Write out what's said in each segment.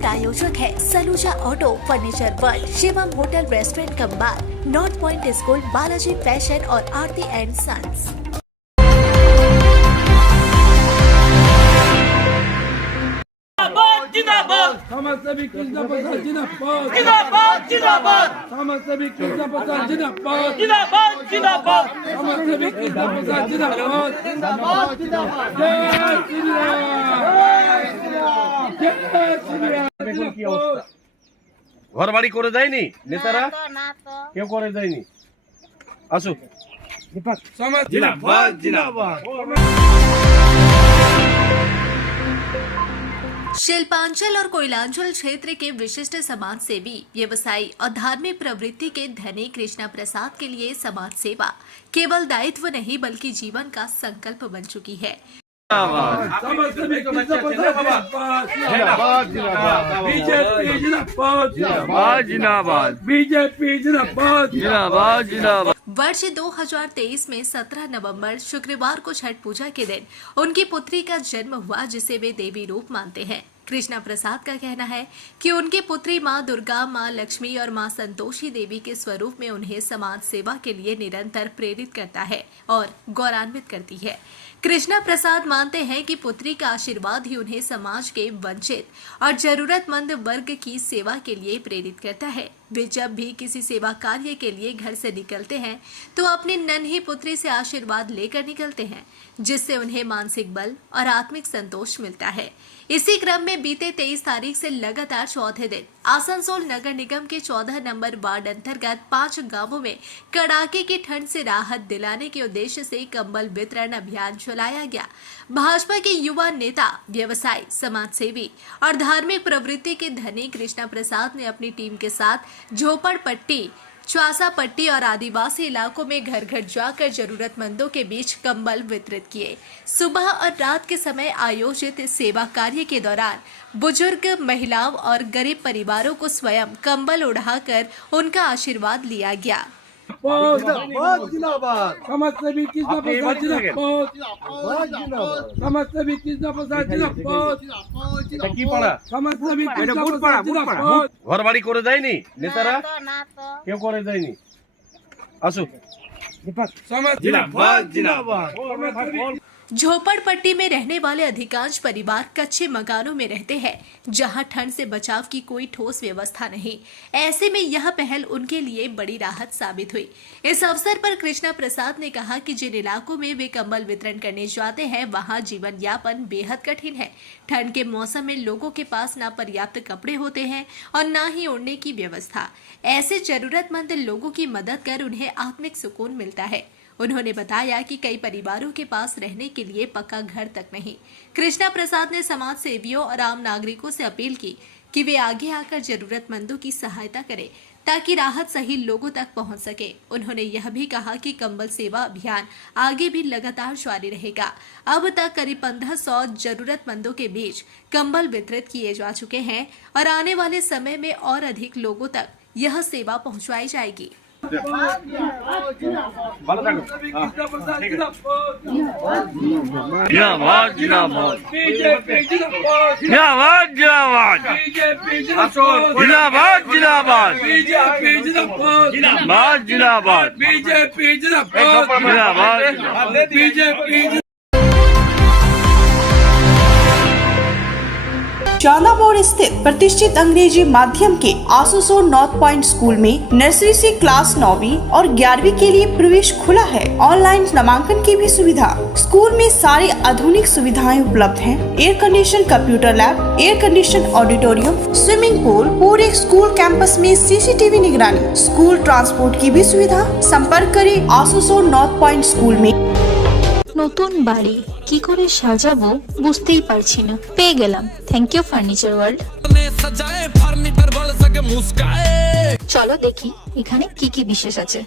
प्रायोजक है Saluja auto, furniture world, Shivam hotel, restaurant cum bar, north point school, Balaji fashion और Aarti and sons. समाजसेवी कृष्णा प्रसाद जिंदाबाद जिंदाबाद जिंदाबाद समाजसेवी कृष्णा प्रसाद जिंदाबाद जिंदाबाद जिंदाबाद समाजसेवी कृष्णा प्रसाद जिंदाबाद जिंदाबाद जिंदाबाद जय श्री राम जय श्री राम। घर बाड़ी करे जायনি नेतारा কেউ করে যায়নি আসো समाज जिंदाबाद जिंदाबाद। शिल्पांचल और कोयलांचल क्षेत्र के विशिष्ट समाज सेवी, व्यवसायी और धार्मिक प्रवृत्ति के धनी कृष्णा प्रसाद के लिए समाज सेवा केवल दायित्व नहीं बल्कि जीवन का संकल्प बन चुकी है। समाजसेवी कृष्णा प्रसाद जिंदाबाद जिंदाबाद बीजेपी जिंदाबाद जिंदाबाद जिंदाबाद बीजेपी जिंदाबाद जिंदाबाद जिंदाबाद। वर्ष 2023 में 17 नवंबर शुक्रवार को छठ पूजा के दिन उनकी पुत्री का जन्म हुआ, जिसे वे देवी रूप मानते हैं। कृष्णा प्रसाद का कहना है कि उनकी पुत्री मां दुर्गा, मां लक्ष्मी और मां संतोषी देवी के स्वरूप में उन्हें समाज सेवा के लिए निरंतर प्रेरित करता है और गौरवान्वित करती है। कृष्णा प्रसाद मानते हैं कि पुत्री का आशीर्वाद ही उन्हें समाज के वंचित और जरूरतमंद वर्ग की सेवा के लिए प्रेरित करता है। वे जब भी किसी सेवा कार्य के लिए घर से निकलते हैं तो अपनी नन्ही पुत्री से आशीर्वाद लेकर निकलते हैं, जिससे उन्हें मानसिक बल और आत्मिक संतोष मिलता है। इसी क्रम में बीते 23 तारीख से लगातार चौथे दिन आसनसोल नगर निगम के 14 नंबर वार्ड अंतर्गत 5 गांवों में कड़ाके की ठंड से राहत दिलाने के उद्देश्य से कंबल वितरण अभियान चलाया गया। भाजपा के युवा नेता, व्यवसायी, समाजसेवी और धार्मिक प्रवृत्ति के धनी कृष्णा प्रसाद ने अपनी टीम के साथ झोपड़पट्टी, च्वासा पट्टी और आदिवासी इलाकों में घर घर जाकर जरूरतमंदों के बीच कंबल वितरित किए। सुबह और रात के समय आयोजित इस सेवा कार्य के दौरान बुजुर्ग, महिलाओं और गरीब परिवारों को स्वयं कंबल उड़ाकर उनका आशीर्वाद लिया गया। समाजसेवी कृष्णा प्रसाद जिंदाबाद समाजसेवी कृष्णा प्रसाद जिंदाबाद কি পড়া समाजसेवी कृष्णा प्रसाद जिंदाबाद। घर बाड़ी करे যায়নি नेतारा কেউ করে যায়নি আসো समाज जिंदाबाद जिंदाबाद। झोपड़पट्टी में रहने वाले अधिकांश परिवार कच्चे मकानों में रहते हैं, जहां ठंड से बचाव की कोई ठोस व्यवस्था नहीं। ऐसे में यह पहल उनके लिए बड़ी राहत साबित हुई। इस अवसर पर कृष्णा प्रसाद ने कहा कि जिन इलाकों में वे कंबल वितरण करने जाते हैं, वहां जीवन यापन बेहद कठिन है। ठंड के मौसम में लोगों के पास न पर्याप्त कपड़े होते हैं और न ही ओढ़ने की व्यवस्था। ऐसे जरूरतमंद लोगों की मदद कर उन्हें आत्मिक सुकून मिलता है। उन्होंने बताया कि कई परिवारों के पास रहने के लिए पक्का घर तक नहीं। कृष्णा प्रसाद ने समाज सेवियों और आम नागरिकों से अपील की कि वे आगे आकर जरूरतमंदों की सहायता करें ताकि राहत सही लोगों तक पहुंच सके। उन्होंने यह भी कहा कि कंबल सेवा अभियान आगे भी लगातार जारी रहेगा। अब तक करीब 1500 जरूरतमंदों के बीच कंबल वितरित किए जा चुके हैं और आने वाले समय में और अधिक लोगों तक यह सेवा पहुंचाई जाएगी। ভালো থাকো जिंदाबाद जिंदाबाद बीजेपी जिंदाबाद जिंदाबाद जिंदाबाद बीजेपी जिंदाबाद जिंदाबाद बीजेपी जिंदाबाद जिंदाबाद जिंदाबाद बीजेपी जिंदाबाद जिंदाबाद बीजेपी। चांदा मोड़ स्थित प्रतिष्ठित अंग्रेजी माध्यम के आसनसोल नॉर्थ पॉइंट स्कूल में नर्सरी से क्लास 9वीं और 11वीं के लिए प्रवेश खुला है। ऑनलाइन नामांकन की भी सुविधा। स्कूल में सारी आधुनिक सुविधाएं उपलब्ध हैं। Air condition computer lab, air condition auditorium, swimming pool, पूरे स्कूल कैंपस में सीसीटीवी निगरानी, स्कूल ट्रांसपोर्ट की भी सुविधा। संपर्क करें आसनसोल नॉर्थ पॉइंट स्कूल में। নতুন বাড়ি কি করে সাজাবো বুঝতেই পারছি না, পেয়ে গেলাম থ্যাংক ইউ ফার্নিচার ওয়ার্ল্ড। চলো দেখি এখানে কি কি বিশেষ আছে।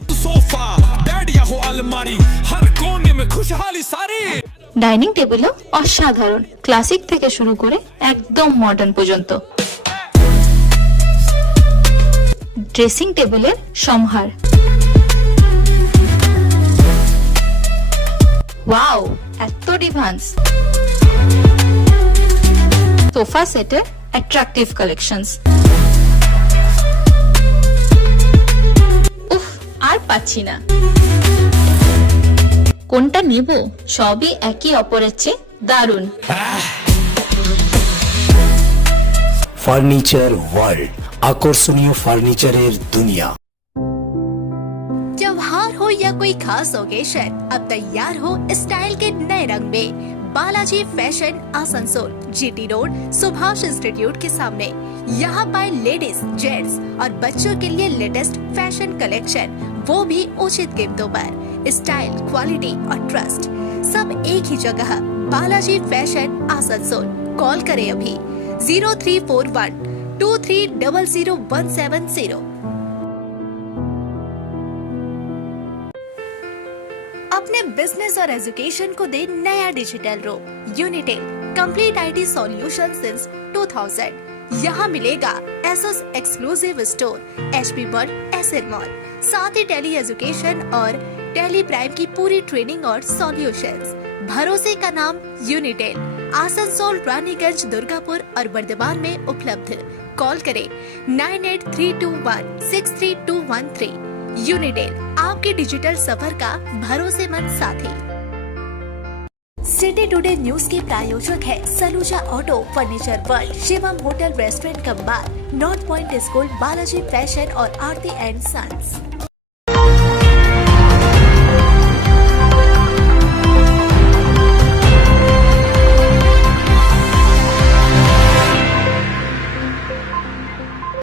ডাইনিং টেবিলও অসাধারণ, ক্লাসিক থেকে শুরু করে একদম মডার্ন পর্যন্ত। ড্রেসিং টেবিলের সম্ভার, ওয়াও এত ডিভান্স। সোফা সেটের অ্যাট্রাকটিভ কালেকশনস। উফ, আর পাচ্ছি না, কোনটা নেব? সবই একে অপরের চেয়ে দারুণ। ফার্নিচার ওয়ার্ল্ড, আকর্ষণীয় ফার্নিচারের দুনিया। त्योहार हो या कोई खास ओकेशन, अब तैयार हो स्टाइल के नए रंग में। Balaji fashion Asansol, GT road, Subhash institute के सामने। यहाँ पाए लेडीज, जेंट्स और बच्चों के लिए लेटेस्ट फैशन कलेक्शन, वो भी उचित कीमतों पर। स्टाइल, क्वालिटी और ट्रस्ट सब एक ही जगह। बालाजी फैशन आसनसोल। कॉल करें अभी 034123000170। अपने बिजनेस और एजुकेशन को दे नया डिजिटल रूप। Unitel complete IT solution since 2000। यहाँ मिलेगा Asus exclusive store, HP world, SL mall, साथ ही टेली एजुकेशन और टेली प्राइम की पूरी ट्रेनिंग और सॉल्यूशंस। भरोसे का नाम यूनिटेल। आसनसोल, रानीगंज, दुर्गापुर और बर्दवान में उपलब्ध। कॉल करें 9832163213। यूनिटेल, आपके डिजिटल सफर का भरोसेमंद साथी। सिटी टुडे न्यूज के प्रायोजक है Saluja auto, furniture world, Shivam hotel, restaurant cum bar, north point school, Balaji fashion और आरती एंड सन्स।